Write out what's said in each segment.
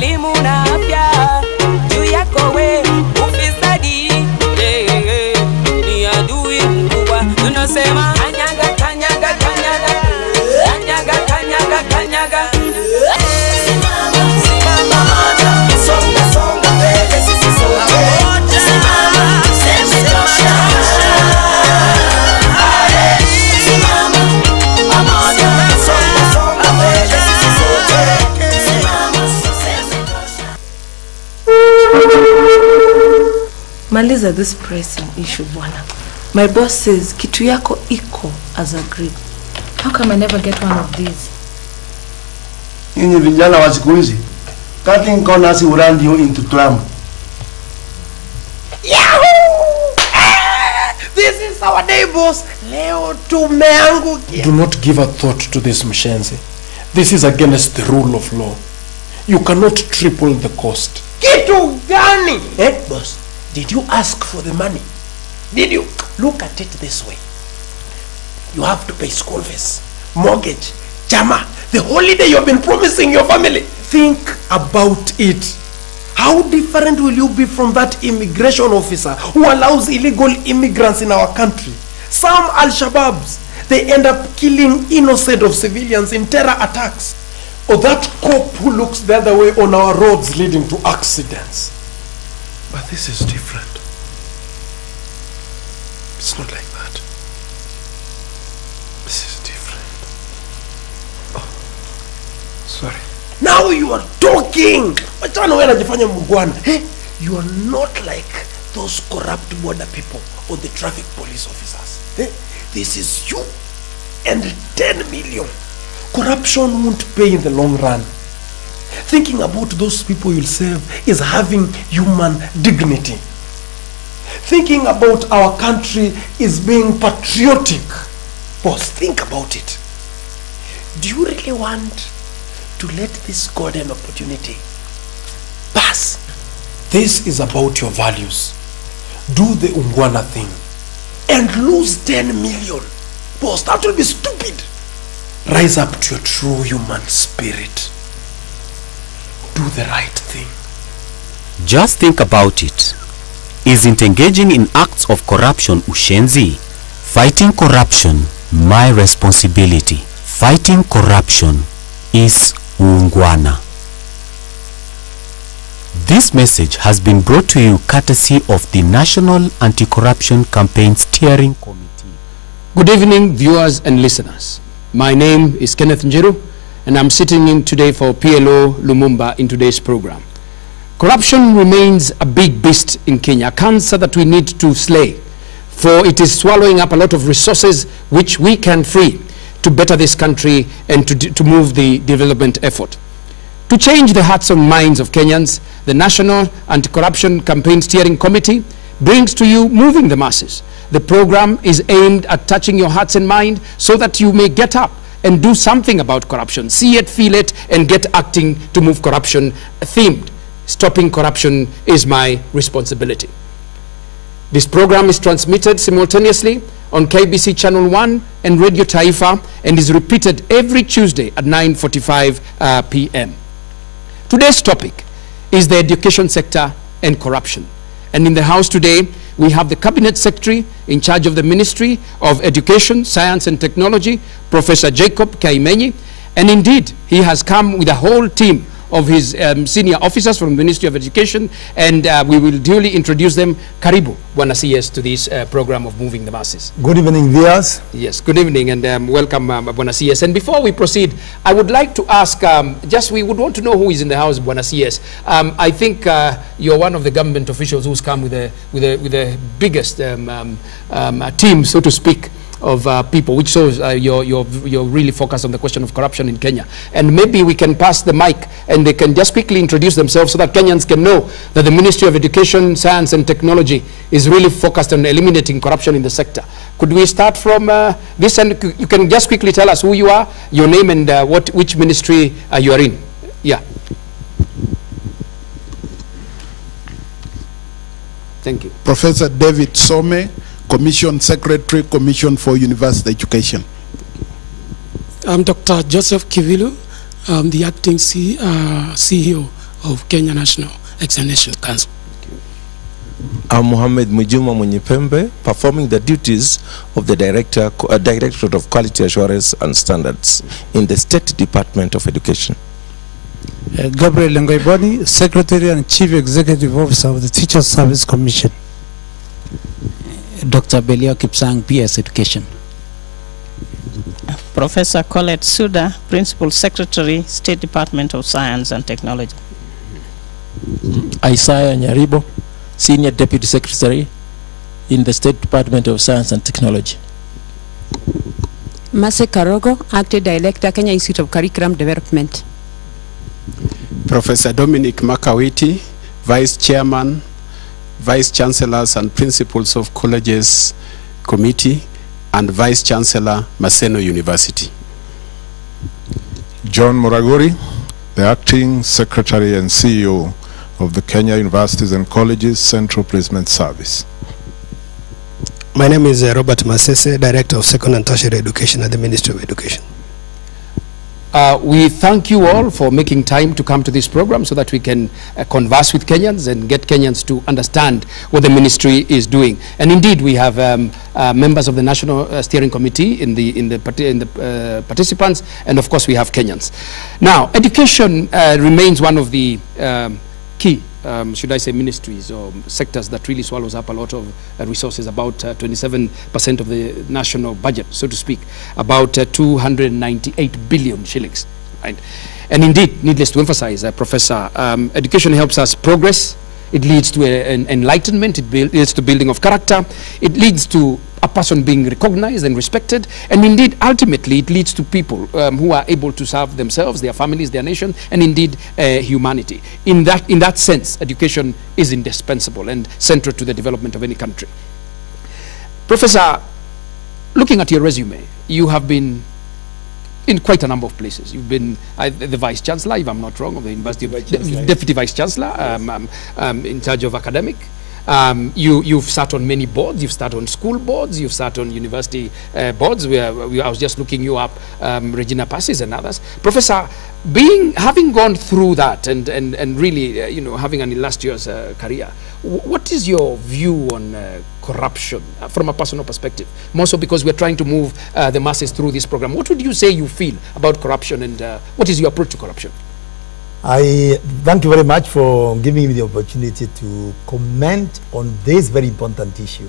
elimu na afya. Juu yako we ufisadi, ni adui mkubwa. Tunasema kanyaga, kanyaga, kanyaga, kanyaga, kanyaga, kanyaga. Maliza this pressing issue, bwana. My boss says kitu yako iko as agreed. How come I never get one of these? Nyinyi vijana wa siku hizi, cutting corners will run you into trouble. Yahoo! This is our day, boss. Leo tumeangukia. Do not give a thought to this, Mshenzi. This is against the rule of law. You cannot triple the cost. Kitu gani? Boss, did you ask for the money? Did you? Look at it this way. You have to pay school fees, mortgage, chama, the holiday you have been promising your family. Think about it. How different will you be from that immigration officer who allows illegal immigrants in our country? Some Al-Shabaabs, they end up killing innocent of civilians in terror attacks. Or that cop who looks the other way on our roads leading to accidents. But this is different. It's not like that. This is different. Oh, sorry. Now you are talking. You are not like those corrupt border people or the traffic police officers. This is you and 10 million. Corruption won't pay in the long run. Thinking about those people you'll save is having human dignity. Thinking about our country is being patriotic. Boss, think about it. Do you really want to let this golden opportunity pass? This is about your values. Do the Ungwana thing. And lose 10 million. Boss, that will be stupid. Rise up to your true human spirit. Do the right thing. Just think about it. Isn't engaging in acts of corruption ushenzi? Fighting corruption, my responsibility. Fighting corruption is Ungwana. This message has been brought to you courtesy of the National Anti-Corruption Campaign Steering Committee. Good evening, viewers and listeners. My name is Kenneth Njiru, and I'm sitting in today for PLO Lumumba in today's program. Corruption remains a big beast in Kenya, a cancer that we need to slay, for it is swallowing up a lot of resources which we can free to better this country and to move the development effort. To change the hearts and minds of Kenyans, the National Anti-Corruption Campaign Steering Committee brings to you Moving the Masses. The program is aimed at touching your hearts and mind so that you may get up and do something about corruption. See it, feel it, and get acting to move corruption themed. Stopping corruption is my responsibility. This program is transmitted simultaneously on KBC Channel 1 and Radio Taifa and is repeated every Tuesday at 9:45 p.m. Today's topic is the education sector and corruption. And in the house today, we have the Cabinet Secretary in charge of the Ministry of Education, Science and Technology, Professor Jacob Kaimenyi. And indeed, he has come with a whole team of his senior officers from the Ministry of Education, and we will duly introduce them. Karibu, Bwana CS, to this program of Moving the Masses. Good evening, viewers. Yes, good evening, and welcome, Bwana CS. And before we proceed, I would like to ask, we would want to know who is in the house, Bwana CS. I think you're one of the government officials who's come with the biggest team, so to speak, of people, which shows you're really focused on the question of corruption in Kenya. And maybe we can pass the mic and they can just quickly introduce themselves so that Kenyans can know that the Ministry of Education, Science and Technology is really focused on eliminating corruption in the sector. Could we start from this, and you can just quickly tell us who you are, your name, and which ministry you are in. Yeah. Thank you. Professor David Some, Commission Secretary, Commission for University Education. I'm Dr. Joseph Kivilu. I'm the acting CEO of Kenya National Examination Council. I'm Mohammed Mujuma Munyipembe, performing the duties of the Directorate of Quality Assurance and Standards in the State Department of Education. Gabriel Lengoiboni, Secretary and Chief Executive Officer of the Teachers Service Commission. Dr. Belio Kipsang, PS Education. Professor Colette Suda, Principal Secretary, State Department of Science and Technology. Isaiah Nyaribo, Senior Deputy Secretary in the State Department of Science and Technology. Mase Karogo, Acting Director, Kenya Institute of Curriculum Development. Professor Dominic Makawiti, Vice Chairman, Vice Chancellors and Principals of Colleges Committee, and Vice Chancellor, Maseno University. John Moragori, the Acting Secretary and CEO of the Kenya Universities and Colleges Central Placement Service. My name is Robert Masese, Director of Second and Tertiary Education at the Ministry of Education. We thank you all for making time to come to this program so that we can converse with Kenyans and get Kenyans to understand what the ministry is doing. And indeed, we have members of the National Steering Committee in the participants, and of course we have Kenyans. Now, education remains one of the key, should I say, ministries or sectors that really swallows up a lot of resources, about 27% of the national budget, so to speak, about 298 billion shillings, right? And indeed, needless to emphasize, Professor, education helps us progress. It leads to an enlightenment, it leads to building of character, it leads to a person being recognized and respected, and indeed, ultimately, it leads to people who are able to serve themselves, their families, their nation, and indeed, humanity. In that sense, education is indispensable and central to the development of any country. Professor, looking at your resume, you have been in quite a number of places. You've been the Vice Chancellor, if I'm not wrong, of the University of Deputy Vice Chancellor, in charge of academic. You've sat on many boards. You've sat on school boards. You've sat on university boards. I was just looking you up, Regina Passes and others. Professor, having gone through that and really, having an illustrious career, what is your view on corruption from a personal perspective? More so because we're trying to move the masses through this program. What would you say you feel about corruption, and what is your approach to corruption? I thank you very much for giving me the opportunity to comment on this very important issue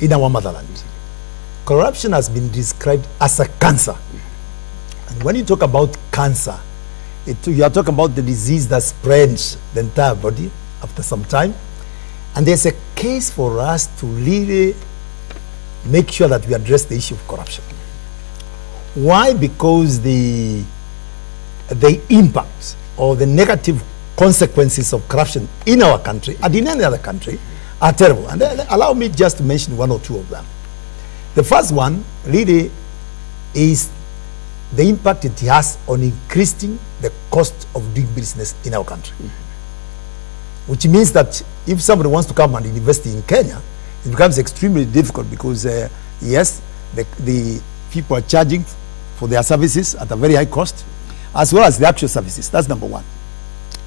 in our motherland. Corruption has been described as a cancer. And when you talk about cancer, you are talking about the disease that spreads the entire body after some time. And there's a case for us to really make sure that we address the issue of corruption. Why? Because the impact or the negative consequences of corruption in our country and in any other country are terrible. And allow me just to mention one or two of them. The first one really is the impact it has on increasing the cost of doing business in our country. Which means that if somebody wants to come and invest in Kenya, it becomes extremely difficult because, yes, the people are charging for their services at a very high cost, as well as the actual services. That's number one.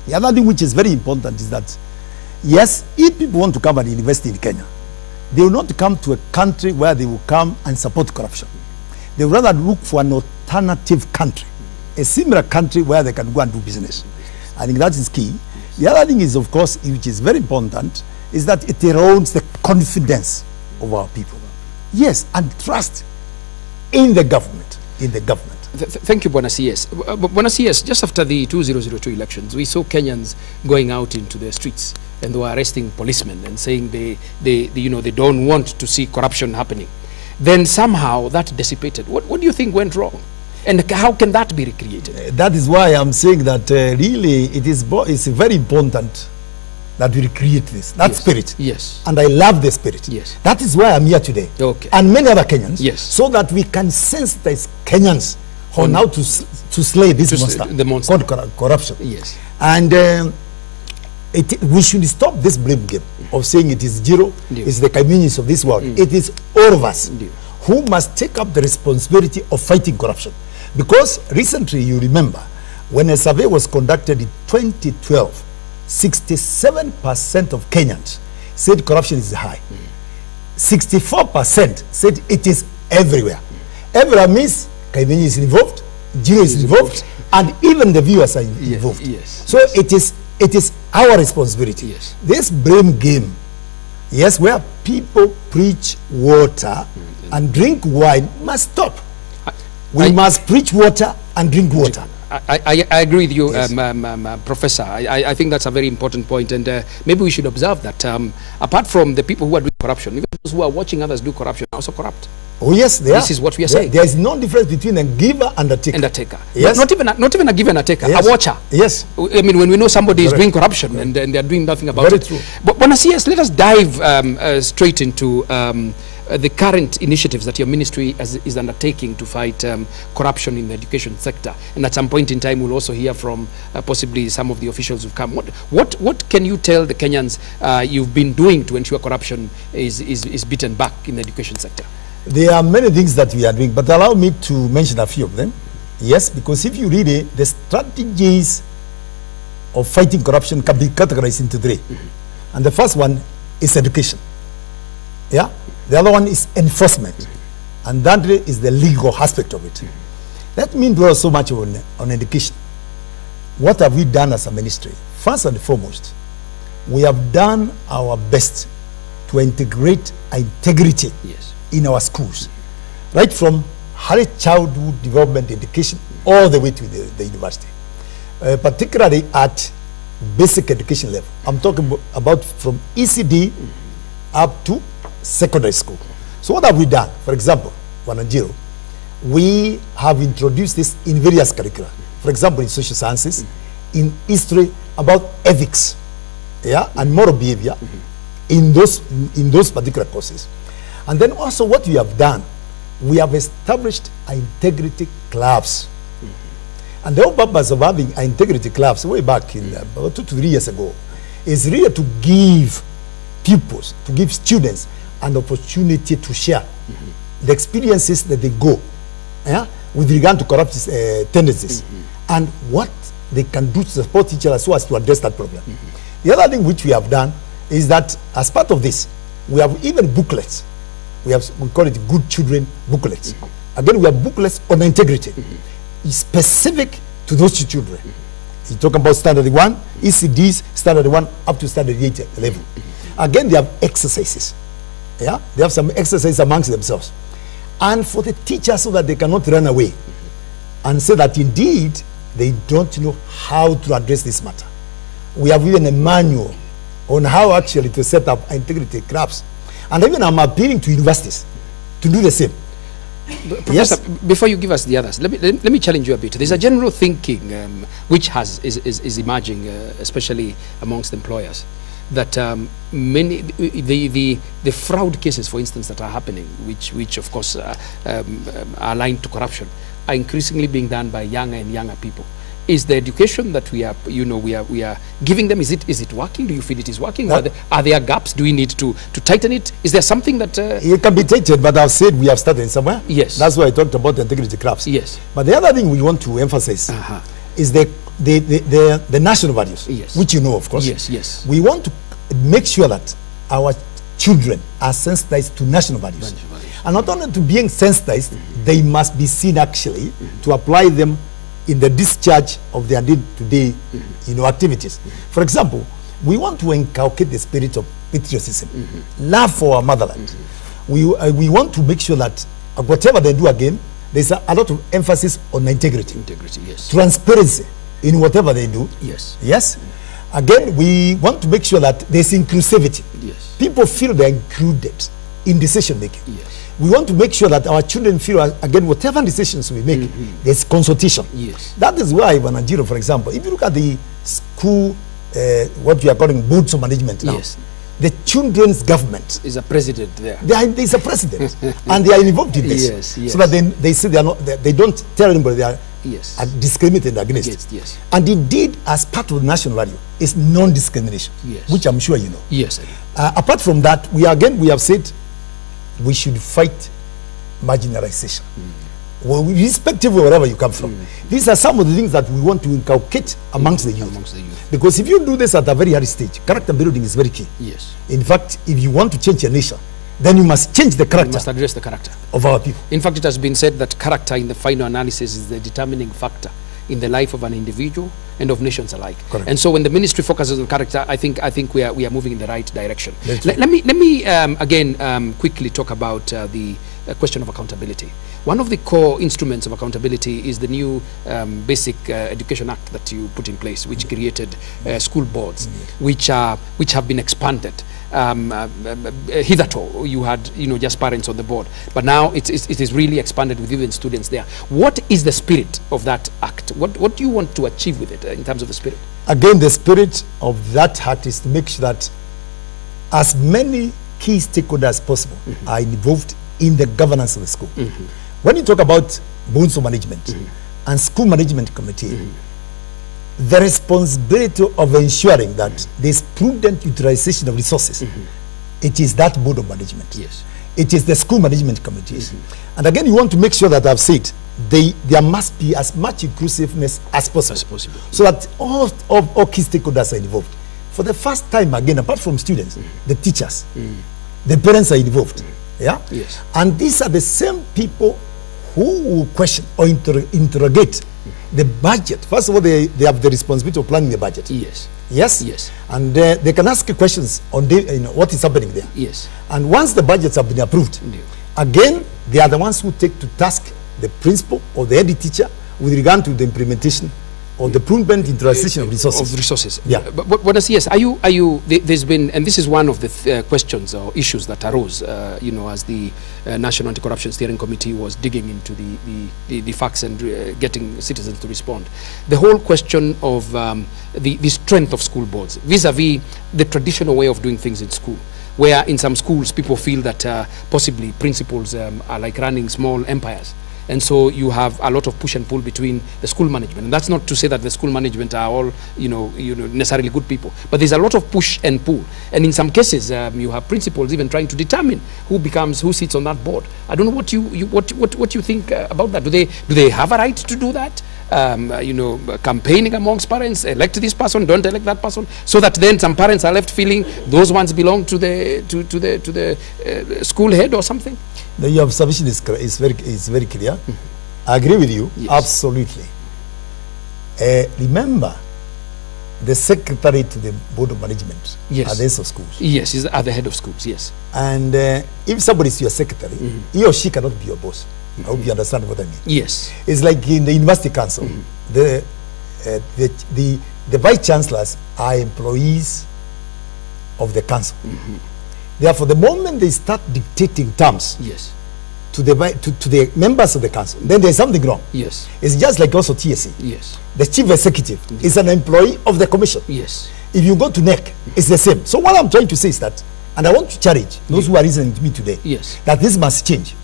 The other thing which is very important is that, yes, if people want to come and invest in Kenya, they will not come to a country where they will come and support corruption. They will rather look for an alternative country, a similar country where they can go and do business. I think that is key. The other thing is, of course, which is very important, is that it erodes the confidence of our people. Yes, and trust in the government, Thank you, Bwana CS. Bwana CS, just after the 2002 elections, we saw Kenyans going out into the streets and they were arresting policemen and saying they don't want to see corruption happening. Then somehow that dissipated. What do you think went wrong? And how can that be recreated? That is why I'm saying that really it's very important that we recreate that spirit. Yes. And I love the spirit. Yes. That is why I'm here today. Okay. And many other Kenyans. Yes. So that we can sensitize Kenyans on how to slay this monster. The monster. Called corruption. Yes. And we should stop this blame game of saying it is Jiro, it's the Kaimenyis of this world. It is all of us who must take up the responsibility of fighting corruption. Because recently, you remember, when a survey was conducted in 2012, 67% of Kenyans said corruption is high. 64% said it is everywhere. Everywhere means Kaimenyi is involved, Gino is involved, and even the viewers are involved. Yes. So it is our responsibility. Yes. This blame game, yes, where people preach water and drink wine must stop. We must preach water and drink water. I agree with you, Yes. Professor. I think that's a very important point, and maybe we should observe that apart from the people who are doing corruption, even those who are watching others do corruption are also corrupt. Oh yes, they are. This is what we are saying. There is no difference between a giver and a taker. And a taker. Yes. Not even a giver and a taker, Yes. a watcher. Yes. I mean, when we know somebody is Correct. doing corruption and they are doing nothing about Very it. true. But Bonasias, let us dive straight into the current initiatives that your ministry is undertaking to fight corruption in the education sector. And at some point in time, we'll also hear from possibly some of the officials who've come. What can you tell the Kenyans you've been doing to ensure corruption is beaten back in the education sector? There are many things that we are doing, but allow me to mention a few of them. Yes, because if you read it, the strategies of fighting corruption can be categorized into three. And the first one is education. Yeah? The other one is enforcement. And that is the legal aspect of it. Let me dwell so much on education. What have we done as a ministry? First and foremost, we have done our best to integrate integrity in our schools, right from early childhood development education all the way to the university, particularly at basic education level. I'm talking about from ECD up to secondary school. So what have we done? For example, Wanajiro, we have introduced this in various curricula. For example, in social sciences, in history, about ethics, yeah, and moral behavior in those particular courses. And then also what we have done, we have established integrity clubs. And the whole purpose of having integrity clubs way back in about 2 to 3 years ago is really to give pupils, to give students an opportunity to share the experiences that they go with regard to corrupt tendencies and what they can do to support each other so as to address that problem. The other thing which we have done is that as part of this, we have even booklets. We call it Good Children booklets. Again, we have booklets on integrity, specific to those children. You talk about standard 1, ECDs, standard 1 up to standard 8 level. Again, they have exercises. Yeah, they have some exercises amongst themselves. And for the teachers so that they cannot run away and say that indeed they don't know how to address this matter. We have even a manual on how actually to set up integrity clubs. And even I'm appealing to universities to do the same. Professor, before you give us the others, let me challenge you a bit. There's a general thinking which is emerging, especially amongst employers, that many the fraud cases, for instance, that are happening, which of course are aligned to corruption, are increasingly being done by younger and younger people. Is the education that we are giving them, is it working? Do you feel it is working? Are there gaps? Do we need to tighten it? Is there something that it can be tightened? But I've said we have started somewhere. Yes, that's why I talked about the integrity clubs. Yes, but the other thing we want to emphasize is the national values, which you know, of course. Yes. We want to make sure that our children are sensitized to national values. And not only to being sensitized, they must be seen actually to apply them in the discharge of their day-to-day activities. For example, we want to inculcate the spirit of patriotism, love for our motherland. We want to make sure that whatever they do again, there's a lot of emphasis on integrity. Transparency in whatever they do. Yes. Again, we want to make sure that there's inclusivity. People feel they're included in decision making. We want to make sure that our children feel, again, whatever decisions we make, there's consultation. That is why, Wanajiro, for example, if you look at the school, what we are calling boards of management now, the children's government is a president there. There's a president, and they are involved in this, so that they say they don't tell anybody they are discriminated against. And indeed, as part of the national value, is non-discrimination, which I'm sure you know. Apart from that, we have said we should fight marginalization. well, irrespective of wherever you come from. These are some of the things that we want to inculcate amongst the youth. Because if you do this at a very early stage, character building is very key. Yes. In fact, if you want to change a nation, then you must change the character. You must address the character of our people. In fact, it has been said that character in the final analysis is the determining factor in the life of an individual and of nations alike. Correct. And so when the ministry focuses on character, I think we are moving in the right direction. Let me again quickly talk about the question of accountability. One of the core instruments of accountability is the new Basic Education Act that you put in place, which created school boards, which have been expanded. Hitherto, you had just parents on the board, but now it is really expanded with even students there. What is the spirit of that act? What do you want to achieve with it in terms of the spirit? Again, the spirit of that act is to make sure that as many key stakeholders as possible are involved in the governance of the school. When you talk about boards of management and school management committee, the responsibility of ensuring that there's prudent utilization of resources, it is that board of management. Yes. It is the school management committees. And again, you want to make sure that I've said there must be as much inclusiveness as possible. So that all key stakeholders are involved. For the first time, again, apart from students, the teachers, the parents are involved. Yeah? Yes. And these are the same people who will question or interrogate the budget. First of all, they have the responsibility of planning the budget. Yes. Yes? Yes. And they can ask questions on what is happening there. Yes. And once the budgets have been approved, again, they are the ones who take to task the principal or the head teacher with regard to the implementation or the prudent utilization of resources. Yeah. But yes, are you? There's been, and this is one of the questions or issues that arose, as the National Anti-Corruption Steering Committee was digging into the facts and getting citizens to respond. The whole question of the strength of school boards vis-a-vis the traditional way of doing things in school, where in some schools people feel that possibly principals are like running small empires. And so you have a lot of push and pull between the school management. And that's not to say that the school management are all, necessarily good people. But there's a lot of push and pull. And in some cases, you have principals even trying to determine who sits on that board. I don't know what you think about that. Do they have a right to do that? Campaigning amongst parents, elect this person, don't elect that person, so that then some parents are left feeling those ones belong to the school head or something. Your observation is very clear. I agree with you. Yes. Absolutely. Remember, the secretary to the board of management yes. are the heads of schools. Yes, he's at the head of schools. Yes. And if somebody is your secretary, he or she cannot be your boss. I hope you understand what I mean. Yes. It's like in the university council, the vice chancellors are employees of the council. Therefore, the moment they start dictating terms yes. to the members of the council, then there's something wrong. Yes. It's just like also TSC. Yes. The chief executive is an employee of the commission. Yes. If you go to NEC, it's the same. So what I'm trying to say is that, and I want to challenge those who are listening to me today, yes. that this must change.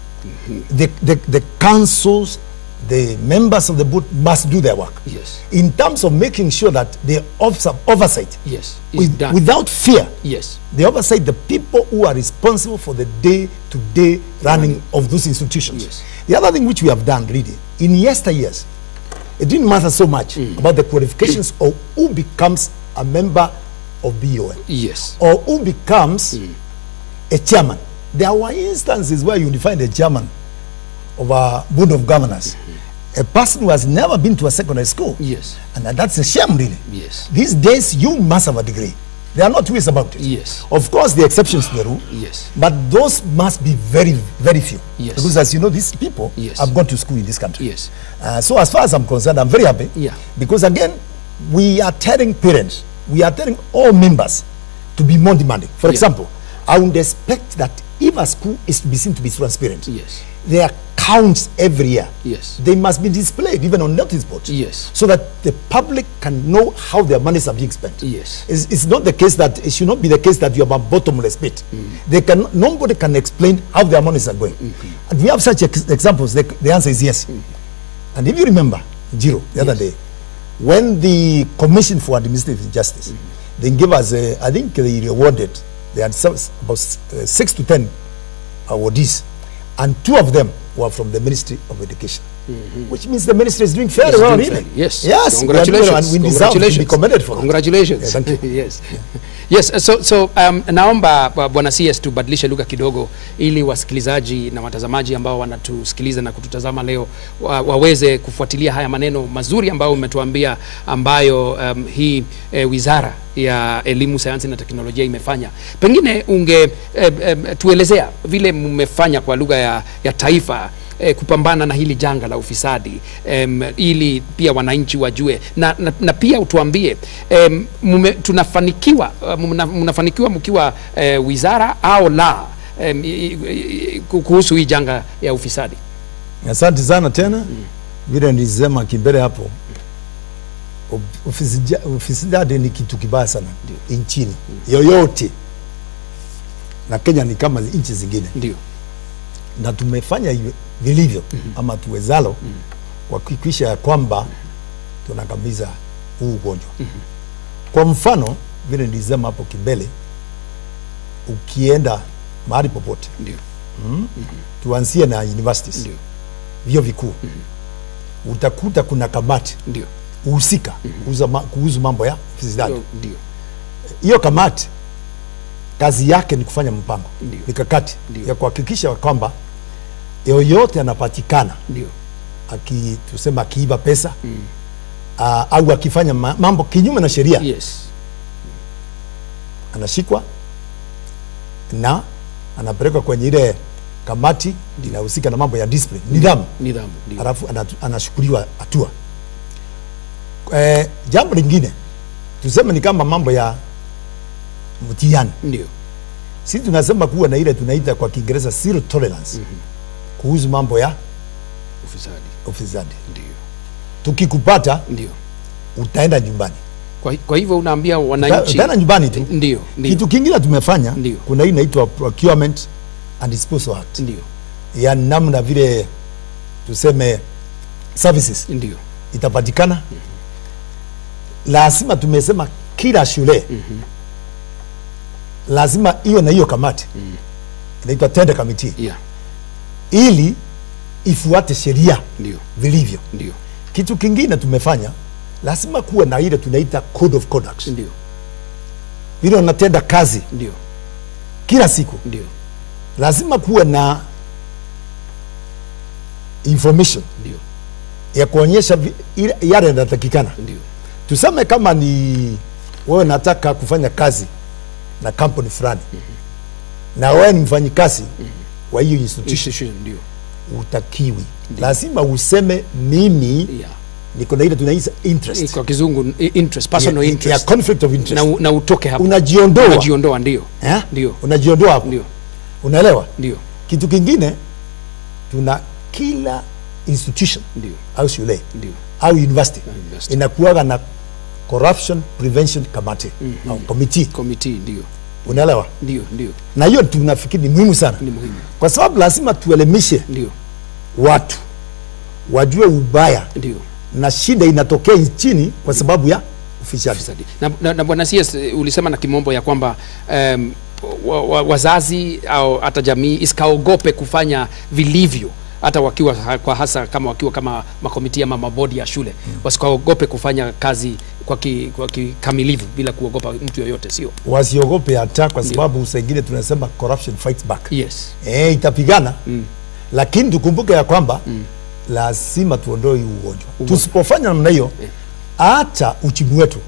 The councils, the members of the board must do their work. Yes. In terms of making sure that the oversight, yes, without fear, yes, the oversight, the people who are responsible for the day-to-day running of those institutions. Yes. The other thing which we have done, really, in yesteryears, it didn't matter so much about the qualifications of who becomes a member of BON. Yes. Or who becomes a chairman. There were instances where you would find a chairman of a board of governors, a person who has never been to a secondary school. Yes. And that's a shame, really. Yes. These days, you must have a degree. There are not ways about it. Yes. Of course, the exceptions to the rule. Yes. But those must be very, very few. Yes. Because as you know, these people yes. have gone to school in this country. Yes. So as far as I'm concerned, I'm very happy. Yeah. Because again, we are telling parents, we are telling all members to be more demanding. For example, I would expect that if a school is to be seen to be transparent, yes. there are counts every year. Yes. They must be displayed even on notice boards. Yes. So that the public can know how their monies are being spent. Yes. It's not the case that, it should not be the case that you have a bottomless pit. Nobody can explain how their monies are going. And we have such examples. The answer is yes. And if you remember, Jiro, the other day, when the Commission for Administrative Justice, they gave us, I think they rewarded, they had about 6 to 10 awardees, and 2 of them were from the Ministry of Education. Which means the ministry is doing very well, really. Yes. Yes. Congratulations. We deserve to be commended for Congratulations. that. Thank you. Yes. Yes, so naomba Bwana CS tubadilishe lugha kidogo ili wasikilizaji na watazamaji ambao wanatusikiliza na kututazama leo waweze kufuatilia haya maneno mazuri ambayo umetuambia ambayo hii Wizara ya Elimu, Sayansi na Teknolojia imefanya. Pengine tuelezea vile mmefanya kwa lugha ya taifa kupambana na hili janga la ufisadi, ili pia wananchi wajue na pia utuambie mnafanikiwa mkiwa wizara au la kuhusu hii janga ya ufisadi. Asante sana tena. Vile nilisema kimbele hapo, ufisadi ni kitu kibaya sana nchini yoyote, na Kenya ni kama nchi zingine. Ndio. Na tumefanya vilivyo ama tuwezalo kuhakikisha ya kwamba tunakamiza huu ugonjwa. Kwa mfano vile nilisema hapo kimbele, ukienda mahali popote, ndio, tuanzie na universities, ndio, vyuo vikuu, utakuta kuna kamati, ndio, uhusika kuhusu mambo ya ufisadi. Ndio. Hiyo kamati kazi yake ni kufanya mpango, mikakati ya kuhakikisha kwamba yoyote anapatikana, ndio, tusema akiiba pesa au akifanya mambo kinyume na sheria, yes, anashikwa na anapelekwa kwenye ile kamati inahusika na mambo ya discipline, nidhamu, alafu anashukuliwa hatua. Jambo lingine tuseme ni kama mambo ya mtihani, ndio, sisi tunasema kuwa na ile tunaita kwa Kiingereza zero tolerance kuhusu mambo ya ufisadi. Ndio. Tukikupata, ndio, utaenda nyumbani. Kwa hivyo unaambia wananchi utaenda nyumbani tu. Ndio. Kitu kingine tumefanya, kuna hii inaitwa Procurement and Disposal Act. Ndio. Ya namna vile tuseme services ndio itapatikana. Lazima tumesema kila shule lazima iwe na hiyo kamati inaitwa tender committee, ili ifuate sheria vilivyo. Ndio. Kitu kingine tumefanya, lazima kuwe na ile tunaita code of conduct. Ndio. Vile unatenda kazi kila siku, lazima kuwe na information ya kuonyesha yale yanatakikana. Tuseme kama ni wewe nataka kufanya kazi na kampuni fulani, na wewe ni mfanyikazi wa hiyo institution, utakiwi, lazima useme mimi niko na ile tunaita interest, kwa kizungu interest, personal interest, ya conflict of interest, na utoke hapo, unajiondoa. Ndio, unajiondoa hapo, unaelewa? Ndio. Kitu kingine, tuna kila institution au shule au university inakuwa na corruption prevention committee au committee, ndio, unaelewa? Ndio. Na hiyo tunafikiri ni muhimu sana, kwa sababu lazima tuelimishe watu wajue ubaya na shida inatokea nchini kwa sababu ya ufisadi. Na Bwana CS, ulisema na kimombo ya kwamba wazazi au hata jamii isikaogope kufanya vilivyo, hata wakiwa hasa kama makomiti ama mabodi ya shule, wasikaogope kufanya kazi kwa kikamilifu bila kuogopa mtu yoyote, sio? Wasiogope hata, kwa sababu usengine tunasema corruption fights back. Yes. Itapigana, lakini tukumbuke ya kwamba lazima tuondoe huu ugonjwa. Tusipofanya namna hiyo, hata uchumi wetu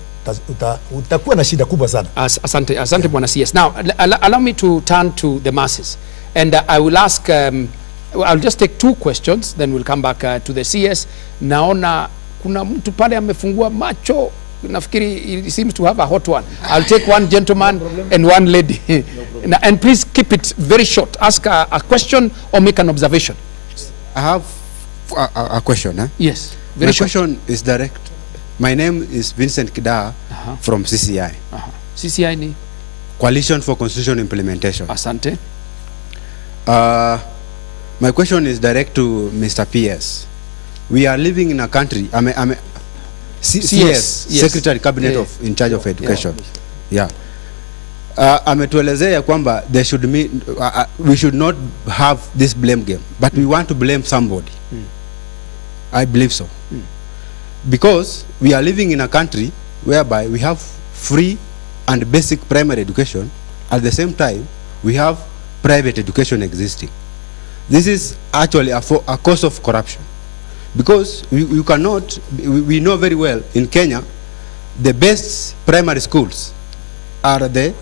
utakuwa na shida kubwa sana. Asante Bwana CS. Now allow me to turn to the masses, and I will ask I'll just take 2 questions, then we'll come back to the CS. Naona kuna mtu pale amefungua macho, nafikiri he seems to have a hot one. I'll take one gentleman and one lady. And please keep it very short. Ask a question or make an observation. I have a question. Yes. My question is direct. My name is Vincent Kidaa from CCI. CCI ni? Coalition for Constitution Implementation. Asante. My question is direct to Mr. PS. We are living in a country, CS, yes. Secretary Cabinet in charge of education. ametuelezea kwamba we should not have this blame game, but we want to blame somebody. I believe so. Because we are living in a country whereby we have free and basic primary education. At the same time, we have private education existing. This is actually a cause of corruption. Because we cannot, we know very well in Kenya, the best primary schools are the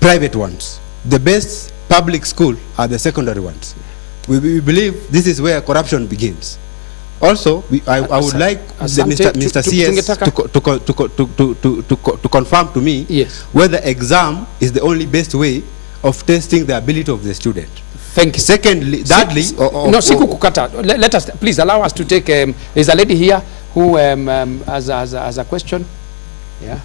private ones. The best public school are the secondary ones. We believe this is where corruption begins. Also, I would like Mr. CS to confirm to me whether exam is the only best way of testing the ability of the student. Thank you. Secondly, thirdly, siku kukata. Let us please allow us to take. There's a lady here who has a question. Yeah.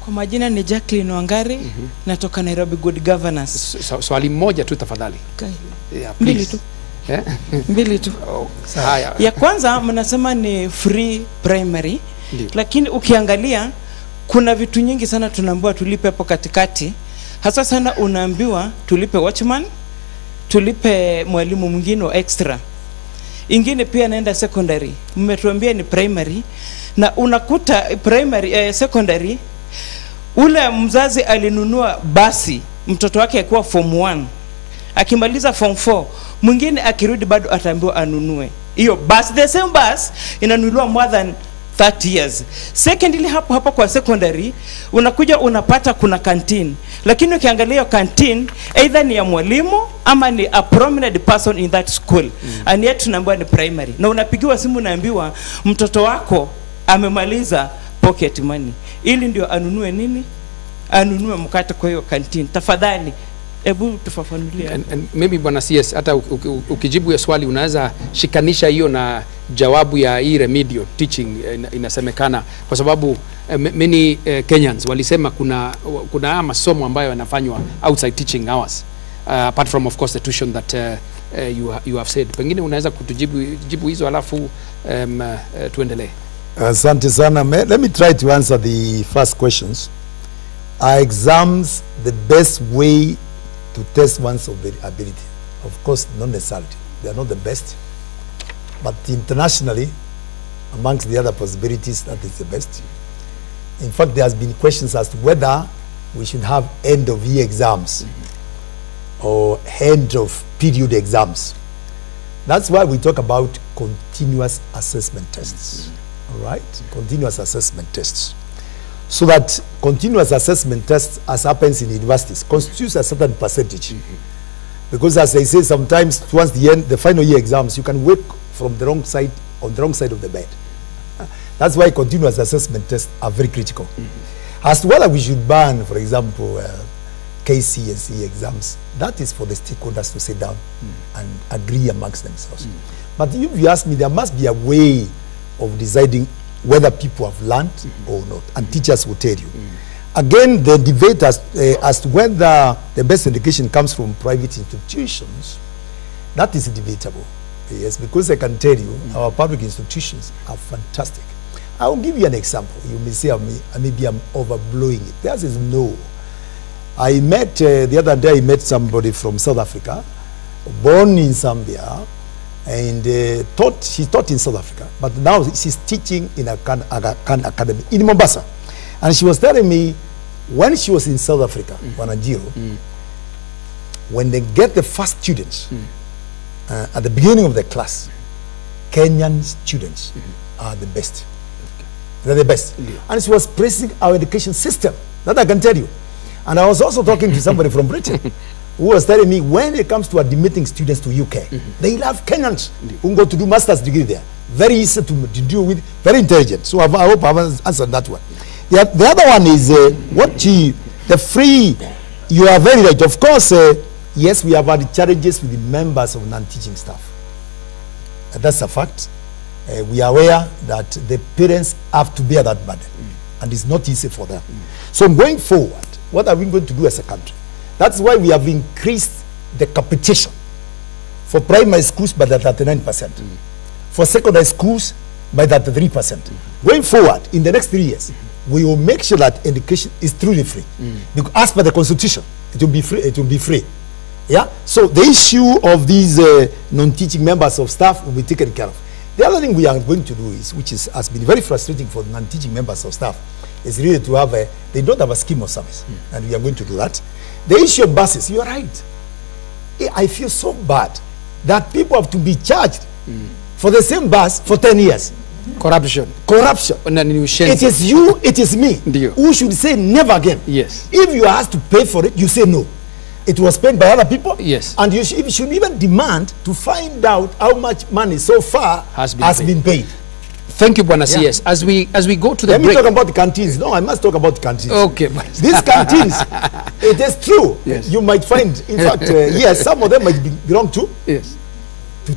Kwa majina ni Jacqueline Wangari, natoka Nairobi Good Governance. Swali moja tu tafadhali. Yeah, mbili tu. Mbili tu. Haya. Ya kwanza mnasema ni free primary, lakini ukiangalia kuna vitu nyingi sana tunaambiwa tulipe hapo katikati. Hasa sana unaambiwa tulipe watchman, tulipe mwalimu mwingine wa extra. Ingine pia naenda secondary. Mmetuambia ni primary na unakuta primary secondary ule mzazi alinunua basi mtoto wake akiwa form 1. Akimaliza form 4, mwingine akirudi bado ataambiwa anunue. Hiyo bus, the same bus inanunuliwa more than 30 years. Secondly, hapo kwa secondary unakuja unapata kuna canteen, lakini ukiangalia canteen either ni ya mwalimu ama ni a prominent person in that school, and yet tunaambiwa ni primary. Na unapigiwa simu unaambiwa mtoto wako amemaliza pocket money, ili ndio anunue nini? Anunue mkate kwa hiyo canteen. Tafadhali hebu tufafanulie. And maybe bwana CS, hata ukijibu ya swali unaweza shikanisha hiyo na jawabu ya hii remedial teaching inasemekana, kwa sababu many Kenyans walisema kuna masomo ambayo yanafanywa outside teaching hours, apart from of course the tuition that you have said. Pengine unaweza kutujibu hizo alafu tuendelee. Asante sana. Let me try to answer the first questions. Are exams the best way to test one's ability? Of course, not necessarily. They are not the best. But internationally, amongst the other possibilities, that is the best. In fact, there has been questions as to whether we should have end-of-year exams or end-of-period exams. That's why we talk about continuous assessment tests. All right? Continuous assessment tests. So that continuous assessment tests, as happens in universities, constitutes a certain percentage. Because as I say, sometimes towards the end, the final year exams, you can wake from the wrong side, on the wrong side of the bed. That's why continuous assessment tests are very critical. As to whether we should ban, for example, KCSE exams, that is for the stakeholders to sit down and agree amongst themselves. But if you ask me, there must be a way of deciding whether people have learned or not, and teachers will tell you. Again, the debate as to whether the best education comes from private institutions, that is debatable. Yes, because I can tell you, our public institutions are fantastic. I will give you an example. You may say maybe I'm overblowing it. Theirs is no. I met, the other day I met somebody from South Africa, born in Zambia, and she taught in South Africa, but now she's teaching in a academy in Mombasa. And she was telling me, when she was in South Africa, Wanajiro, when they get the first students, at the beginning of the class, Kenyan students are the best. They're the best. And she was praising our education system. That I can tell you. And I was also talking to somebody from Britain who was telling me, when it comes to admitting students to UK, they love Kenyans who go to do master's degree there. Very easy to deal with, very intelligent. So I hope I've answered that one. Yeah, the other one is the free, you are very right. Of course, yes, we have had challenges with the members of non-teaching staff. That's a fact. We are aware that the parents have to bear that burden, and it's not easy for them. So going forward, what are we going to do as a country? That's why we have increased the competition for primary schools by that 39%, for secondary schools by that 3%. Going forward, in the next 3 years, we will make sure that education is truly free. Because as per the constitution, it will be free. It will be free. Yeah. So the issue of these non-teaching members of staff will be taken care of. The other thing we are going to do is, which has been very frustrating for non-teaching members of staff, is really to have they don't have a scheme of service, and we are going to do that. The issue of buses, you are right. I feel so bad that people have to be charged for the same bus for 10 years. Corruption. It is you, it is me, who should say never again. Yes. If you are asked to pay for it, you say no. It was paid by other people. Yes. And you should even demand to find out how much money so far has been paid. Thank you, Bwana CS. As we go to the break. Let me talk about the canteens. No, I must talk about the canteens. Okay. These canteens, it is true. Yes. You might find, in fact, yes, some of them might belong to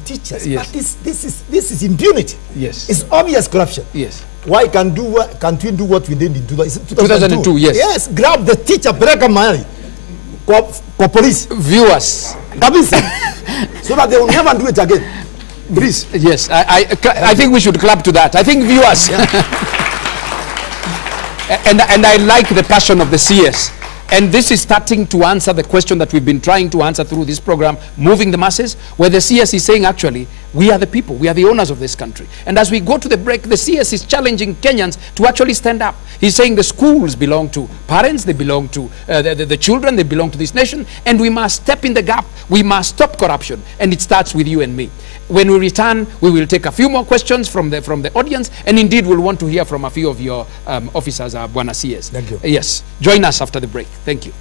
teachers. Yes. But this is impunity. Yes. It's obvious corruption. Yes. Why can't we do what we did in 2002? Yes. Yes. Grab the teacher, peleka mahali kwa police. Viewers. So that they will never do it again. Please. Yes, I think we should clap to that. I think viewers. and I like the passion of the CS. And this is starting to answer the question that we've been trying to answer through this program, Moving the Masses, where the CS is saying, actually, we are the people, we are the owners of this country. And as we go to the break, the CS is challenging Kenyans to actually stand up. He's saying the schools belong to parents, they belong to the children, they belong to this nation, and we must step in the gap, we must stop corruption, and it starts with you and me. When we return, we will take a few more questions from the audience, and indeed we'll want to hear from a few of your officers, Bwana CS. Thank you. Yes, join us after the break. Thank you.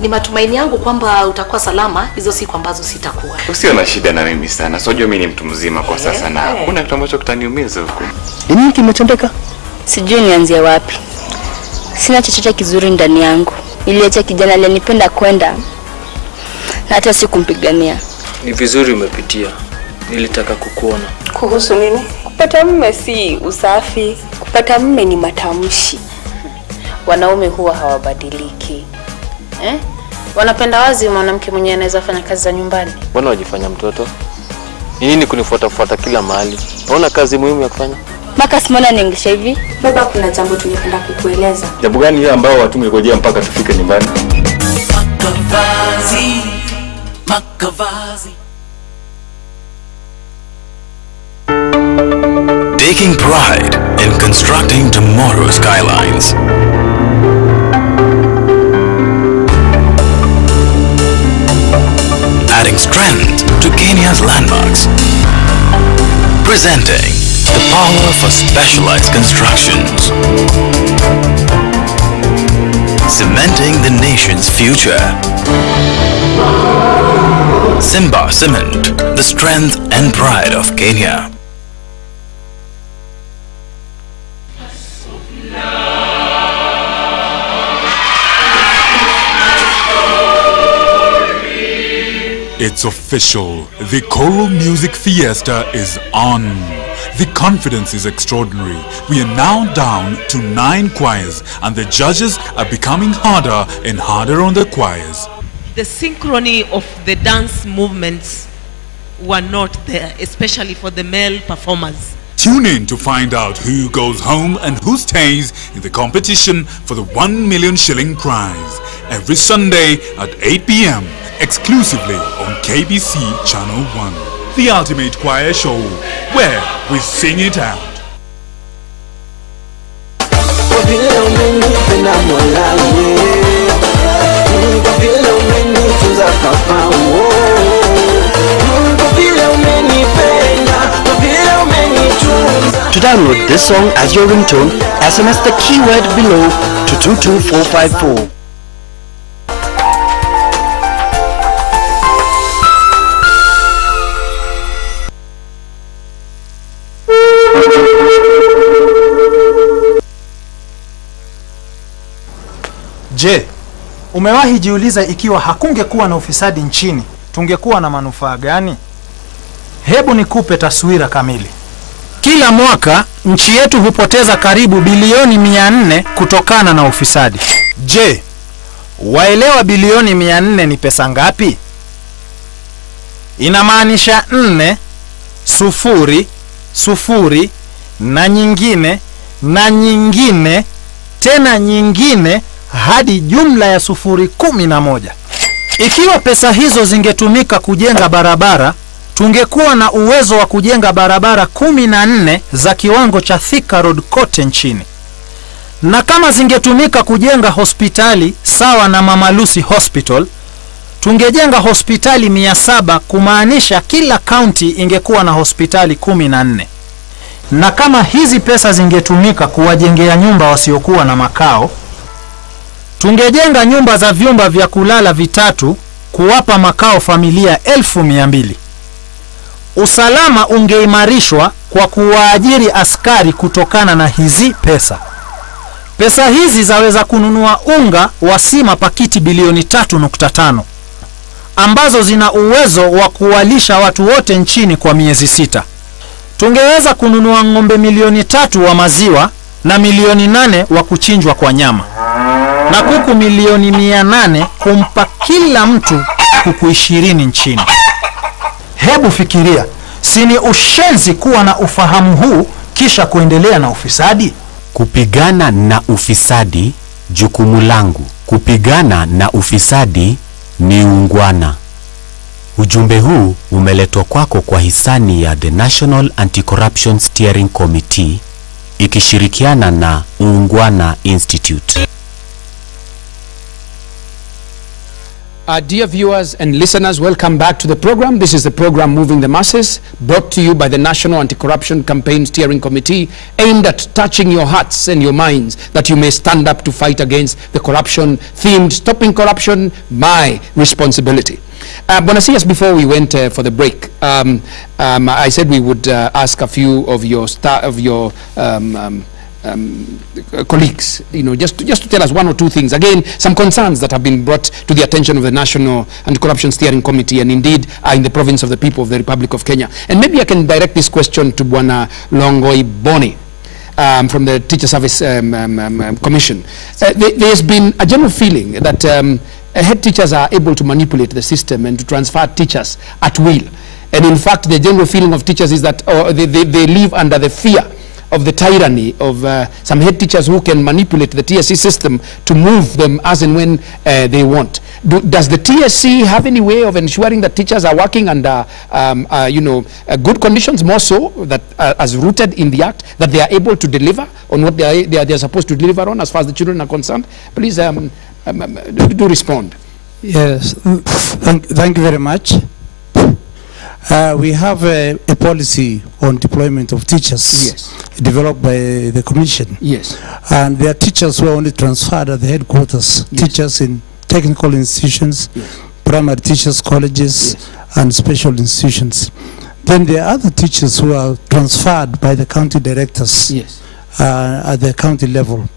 Ni matumaini yangu kwamba utakuwa salama hizo siku ambazo sitakuwa. Usio na shida na mimi sana. Sio mimi ni mtu mzima kwa sasa na kuna kitu ambacho kitaniumiza huko. Nini kimetendeka? Sijui nianzie wapi. Sina chochote kizuri ndani yangu. Niliacha kijana alinipenda kwenda na hata sikumpigania. Ni vizuri umepitia. Nilitaka kukuona. Kuhusu nini? Kupata mume si usafi, kupata mume ni matamshi. Wanaume huwa hawabadiliki. Wanapenda wazi mwanamke mwenye anaweza fanya kazi za nyumbani. Mbona wajifanya mtoto? Nini kunifuata kila mahali? Unaona kazi muhimu ya kufanya? Maka simona niingisha hivi. Baba, kuna jambo tungependa kukueleza. Jambo gani hilo ambao watu mngojea mpaka tufike nyumbani? Makavazi. Taking pride in constructing tomorrow's skylines. Adding strength to Kenya's landmarks. Presenting the power for specialized constructions. Cementing the nation's future. Simba Cement, the strength and pride of Kenya. It's official. The Choral Music Fiesta is on. The confidence is extraordinary. We are now down to 9 choirs and the judges are becoming harder and harder on the choirs. The synchrony of the dance movements were not there, especially for the male performers. Tune in to find out who goes home and who stays in the competition for the 1 million shilling prize. Every Sunday at 8 p.m. exclusively on KBC Channel 1. The Ultimate Choir Show, where we sing it out. To download this song as your ringtone, SMS the keyword below to 22454. Je, umewahi jiuliza ikiwa hakungekuwa na ufisadi nchini, tungekuwa na manufaa gani? Hebu nikupe taswira kamili. Kila mwaka nchi yetu hupoteza karibu bilioni 400 kutokana na ufisadi. Je, waelewa bilioni 400 ni pesa ngapi? Inamaanisha 4 0 0 na nyingine na nyingine tena nyingine hadi jumla ya 11. Ikiwa pesa hizo zingetumika kujenga barabara, tungekuwa na uwezo wa kujenga barabara 14 za kiwango cha Thika Road kote nchini. Na kama zingetumika kujenga hospitali sawa na Mama Lucy Hospital, tungejenga hospitali 700, kumaanisha kila kaunti ingekuwa na hospitali 14. Na kama hizi pesa zingetumika kuwajengea nyumba wasiokuwa na makao, tungejenga nyumba za vyumba vya kulala 3 kuwapa makao familia 1200. Usalama ungeimarishwa kwa kuwaajiri askari kutokana na hizi pesa. Pesa hizi zaweza kununua unga wa sima pakiti bilioni 3.5 ambazo zina uwezo wa kuwalisha watu wote nchini kwa miezi 6. Tungeweza kununua ng'ombe milioni 3 wa maziwa na milioni 8 wa kuchinjwa kwa nyama, na kuku milioni 800 kumpa kila mtu kuku 20 nchini. Hebu fikiria, si ni ushenzi kuwa na ufahamu huu kisha kuendelea na ufisadi? Kupigana na ufisadi, jukumu langu. Kupigana na ufisadi ni ungwana. Ujumbe huu umeletwa kwako kwa hisani ya The National Anti-Corruption Steering Committee ikishirikiana na Ungwana Institute. Dear viewers and listeners, welcome back to the program. This is the program Moving the Masses, brought to you by the National Anti-Corruption Campaign Steering Committee, aimed at touching your hearts and your minds that you may stand up to fight against the corruption, themed Stopping Corruption, My Responsibility. Bonasias, before we went for the break, I said we would ask a few of your colleagues, just to tell us one or two things. Again, some concerns that have been brought to the attention of the National Anti-Corruption Steering Committee, and indeed are in the province of the people of the Republic of Kenya. And maybe I can direct this question to Bwana Longoi Boni from the Teacher Service Commission. There's been a general feeling that head teachers are able to manipulate the system and to transfer teachers at will. And in fact, the general feeling of teachers is that they live under the fear of the tyranny of some head teachers who can manipulate the TSC system to move them as and when they want. Does the TSC have any way of ensuring that teachers are working under good conditions, more so that as rooted in the Act, that they are able to deliver on what they are supposed to deliver on as far as the children are concerned? Please do respond. Yes, thank you very much. We have a policy on deployment of teachers, yes, developed by the Commission. Yes. And there are teachers who are only transferred at the headquarters, yes, teachers in technical institutions, yes, primary teachers, colleges, yes, and special institutions. Then there are other teachers who are transferred by the county directors, yes, at the county level.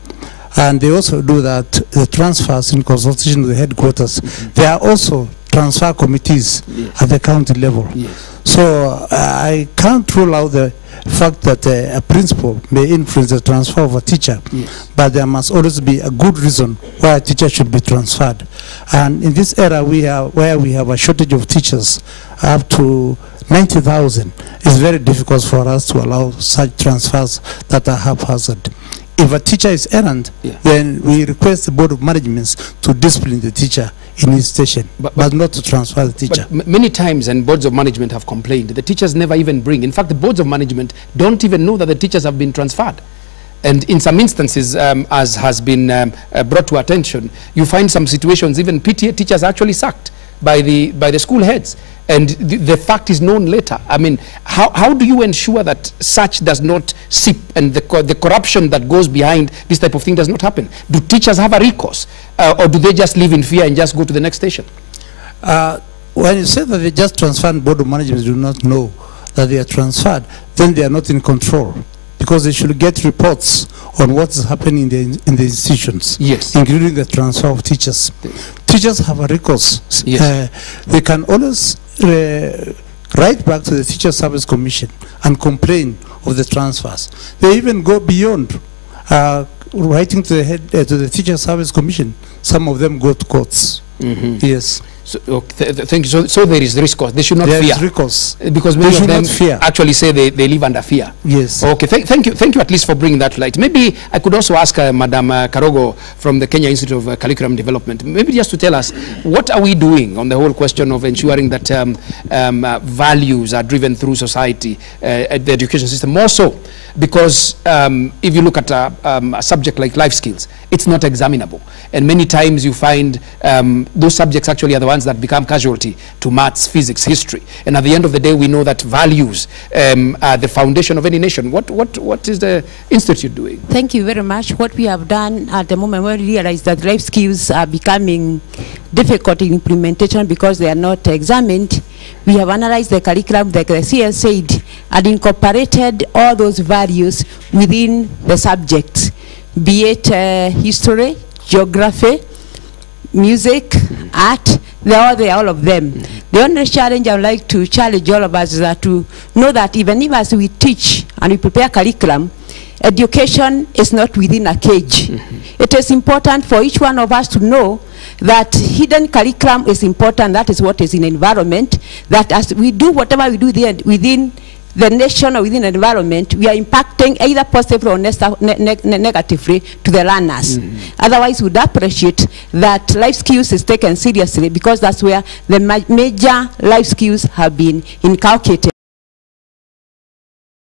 And they also do that, the transfers in consultation with the headquarters. Mm-hmm. There are also transfer committees, yes, at the county level. Yes. So I can't rule out the fact that a principal may influence the transfer of a teacher, yes, but there must always be a good reason why a teacher should be transferred. And in this era where we have a shortage of teachers up to 90,000, it's very difficult for us to allow such transfers that are haphazard. If a teacher is errant, yeah, then we request the Board of Management to discipline the teacher in his station, but not to transfer the teacher. But many times, and boards of management have complained, the teachers never even bring. In fact, the boards of management don't even know that the teachers have been transferred. And in some instances, as has been brought to attention, you find some situations, even PTA teachers are actually sacked by the school heads. And the fact is known later. I mean, how do you ensure that such does not seep and the corruption that goes behind this type of thing does not happen? Do teachers have a recourse, or do they just live in fear and just go to the next station? When you say that they just transfer and Board of Management do not know that they are transferred, then they are not in control. because they should get reports on what's happening in the institutions, yes, including the transfer of teachers. Teachers have a recourse. Yes. They can always write back to the Teacher Service Commission and complain of the transfers. They even go beyond writing to the Teacher Service Commission. Some of them go to courts. Yes. So, thank you. So there is recourse. They should not fear. There is recourse. Because many of them actually say they live under fear. Yes. Okay. Thank you at least for bringing that light. Maybe I could also ask Madam Karogo from the Kenya Institute of Curriculum Development, maybe just to tell us, what are we doing on the whole question of ensuring that values are driven through society, at the education system, more so because if you look at a subject like life skills, it's not examinable. And many times you find those subjects actually are the ones that become casualty to maths, physics, history. And at the end of the day, we know that values are the foundation of any nation. What is the Institute doing? Thank you very much. What we have done at the moment, we realize that life skills are becoming difficult in implementation because they are not examined. We have analyzed the curriculum, like the CS said, and incorporated all those values within the subjects, be it history, geography, music, art, all of them. The only challenge I would like to challenge all of us is that to know that even if as we teach and we prepare curriculum, education is not within a cage. It is important for each one of us to know that hidden curriculum is important. That is what is in environment, that as we do whatever we do within the nation or within the environment, we are impacting either positively or negatively to the learners. Otherwise, we would appreciate that life skills is taken seriously, because that's where the major life skills have been inculcated.